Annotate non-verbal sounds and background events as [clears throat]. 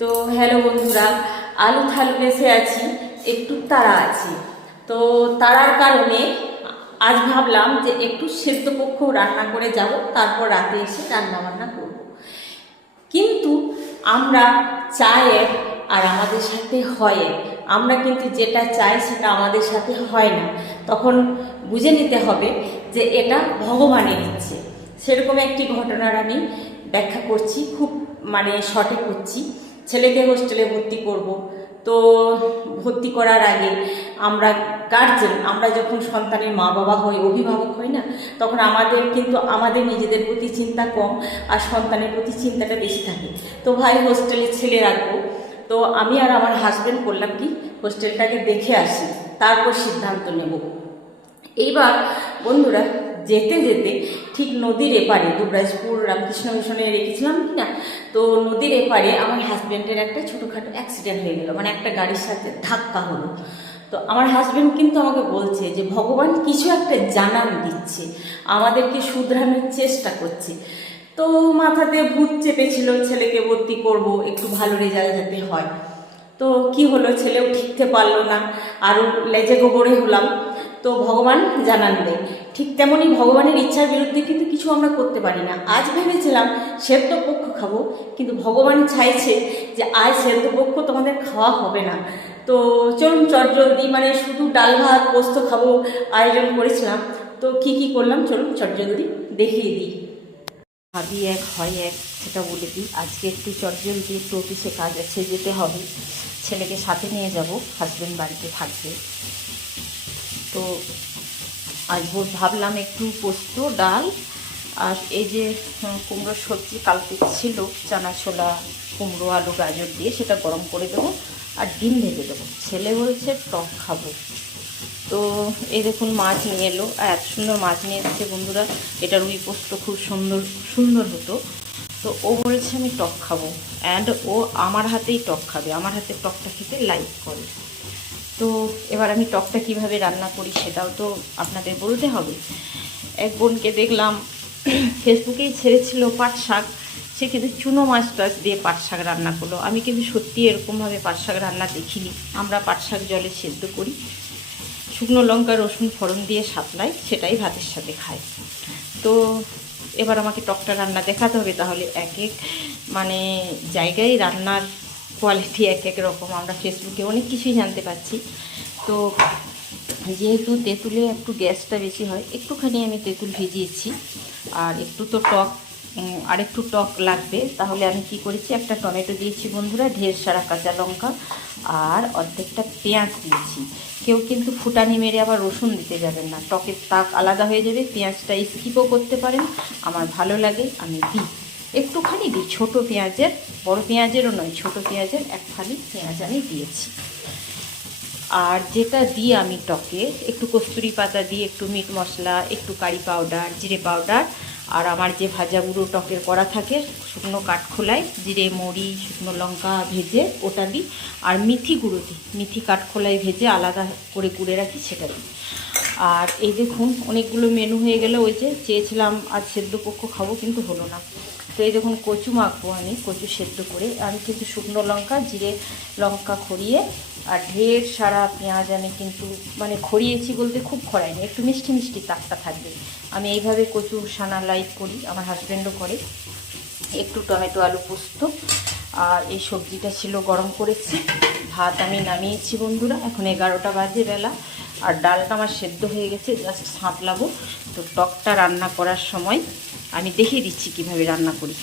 তো হ্যালো বন্ধুরা, আলু থালু বেসে আছি, একটু তাড়া আছি। তো তাড়ার কারণে আজ ভাবলাম যে একটু সেদ্ধ পক্ষ রান্না করে যাব, তারপর রাতে এসে রান্না বান্না করব। কিন্তু আমরা এক আর আমাদের সাথে হয়। আমরা কিন্তু যেটা চাই সেটা আমাদের সাথে হয় না। তখন বুঝে নিতে হবে যে এটা ভগবানের ইচ্ছে। সেরকম একটি ঘটনার আমি ব্যাখ্যা করছি, খুব মানে শর্টে করছি। ছেলেকে হোস্টেলে ভর্তি করব। তো ভর্তি করার আগে আমরা গার্জেন আমরা যখন সন্তানের মা বাবা হই, অভিভাবক হই না, তখন আমাদের কিন্তু আমাদের নিজেদের প্রতি চিন্তা কম আর সন্তানের প্রতি চিন্তাটা বেশি থাকে। তো ভাই হোস্টেলে ছেলে রাখব। তো আমি আর আমার হাজব্যান্ড করলাম কি হোস্টেলটাকে দেখে আসি, তারপর সিদ্ধান্ত নেব। এইবার বন্ধুরা, যেতে যেতে ঠিক নদীর এপারে, দুবরাজপুর রামকৃষ্ণ মিশনে রেখেছিলাম কি না তো নদীর এপারে আমার হাজব্যান্ডের একটা ছোটোখাটো অ্যাক্সিডেন্ট হয়ে গেলো মানে একটা গাড়ির সাথে ধাক্কা হলো। তো আমার হাজব্যান্ড কিন্তু আমাকে বলছে যে, ভগবান কিছু একটা জানান দিচ্ছে, আমাদেরকে শুধরানোর চেষ্টা করছে। তো মাথাতে ভূত চেপেছিল, ছেলেকে ভর্তি করব, একটু ভালো রেজাল্ট যাতে হয়। তো কি হলো? ছেলেও ঠিকতে পারল না, আরও লেজে গোবরে হলাম। তো ভগবান জানান দেয়। ঠিক তেমনই ভগবানের ইচ্ছার বিরুদ্ধে কিন্তু কিছু আমরা করতে পারি না। আজ ভেবেছিলাম সেদ্ধ পক্ষ খাব, কিন্তু ভগবান চাইছে যে আজ সেদ্ধ পক্ষ তোমাদের খাওয়া হবে না। তো চলুন চটজলদি মানে শুধু ডাল ভাত, পোস্ত খাব আয়োজন করেছিলাম। তো কি কি করলাম? চলুন চটজলদি দেখিয়ে দিই। ভাবি এক, হয় এক, সেটা বলে দিই। আজকে একটু চটজলদি একটু অফিসে কাজ আছে, যেতে হবে। ছেলেকে সাথে নিয়ে যাব হাজব্যান্ড বাড়িতে থাকবে। তো আজ ভাবলাম একটু পোস্ত, ডাল আর এই যে কুমড়োর সবজি কালকে ছিল, চানা ছোলা, কুমড়ো, আলু, গাজর দিয়ে সেটা গরম করে দেবো আর ডিম ভেজে দেবো। ছেলে বলছে টক খাব। তো এই দেখুন মাছ নিয়ে এলো। আর এত সুন্দর মাছ নিয়ে এসেছে বন্ধুরা। এটা রুই পোস্ত খুব সুন্দর সুন্দর হতো। তো ও বলেছে, আমি টক খাব। অ্যান্ড ও আমার হাতেই টক খাবে। আমার হাতে টকটা খেতে লাইক করে। তো এবার আমি টকটা কীভাবে রান্না করি সেটাও তো আপনাদের বলতে হবে। এক বোনকে দেখলাম [clears throat] ফেসবুকেই ছেড়েছিল পাট শাক, সে কিন্তু চুনো মাছ টাছ দিয়ে পাট শাক রান্না করল। আমি কিন্তু সত্যি এরকমভাবে পাট শাক রান্না দেখিনি। আমরা পাট শাক জলে সেদ্ধ করি, শুকনো লঙ্কা, রসুন, ফোড়ন দিয়ে সাতলাই, সেটাই ভাতের সাথে খাই। তো এবার আমাকে টকটা রান্না দেখাতে হবে তাহলে এক এক মানে জায়গায় রান্নার কোয়ালিটি এক এক রকম। আমরা ফেসবুকে অনেক কিছুই জানতে পারছি। তো যেহেতু তেঁতুলে একটু গ্যাসটা বেশি হয়, একটুখানি আমি তেঁতুল ভিজিয়েছি। আর একটু তো টক আর একটু টক লাগবে। তাহলে আমি কি করেছি, একটা টমেটো দিয়েছি বন্ধুরা, ঢের সারা কাঁচা লঙ্কা, আর অর্ধেকটা পেঁয়াজ দিয়েছি। কেউ কিন্তু ফুটানি মেরে আবার রসুন দিতে যাবেন না। টকের তাক আলাদা হয়ে যাবে, পেঁয়াজটা স্কিপও করতে পারেন। আমার ভালো লাগে, আমি দিই। একটুখানি দিই। ছোটো পেঁয়াজের, বড় পেঁয়াজেরও নয়, ছোট পেঁয়াজের এক ফালি পেঁয়াজ আমি দিয়েছি। আর যেটা দিই আমি টকে, একটু কস্তুরি পাতা দিয়ে একটু মিট মশলা, একটু কারি পাউডার, জিরে পাউডার, আর আমার যে ভাজা গুঁড়ো টকের করা থাকে, শুকনো কাঠখোলায় জিরে, মরি, শুকনো লঙ্কা ভেজে ওটা দিই। আর মিথি গুঁড়ো দিই, মিথি কাঠখোলায় ভেজে আলাদা করে গুঁড়ে রাখি, সেটা দিই। আর এই দেখুন, অনেকগুলো মেনু হয়ে গেল, ওই যে চেয়েছিলাম আর সেদ্ধ পক্ষ খাব, কিন্তু হলো না। তো এই দেখুন কচু মাখবো আমি, কচু সেদ্ধ করে, আমি কিন্তু শুকনো লঙ্কা, জিরে লঙ্কা খড়িয়ে আর ঢের সারা পেঁয়াজ আমি কিন্তু মানে খড়িয়েছি বলতে খুব খড়াইনি একটু মিষ্টি মিষ্টি তাকটা থাকবে। আমি এইভাবে কচু সানা লাইক করি, আমার হাজব্যান্ডও করে। একটু টমেটো আলু পোস্ত আর এই সবজিটা ছিল গরম করেছি। ভাত আমি নামিয়েছি বন্ধুরা, এখন এগারোটা বাজে বেলা আর ডালটা আমার সেদ্ধ হয়ে গেছে, জাস্ট সাঁতলাবো। তো টকটা রান্না করার সময় আমি দেখিয়ে দিচ্ছি কীভাবে রান্না করি।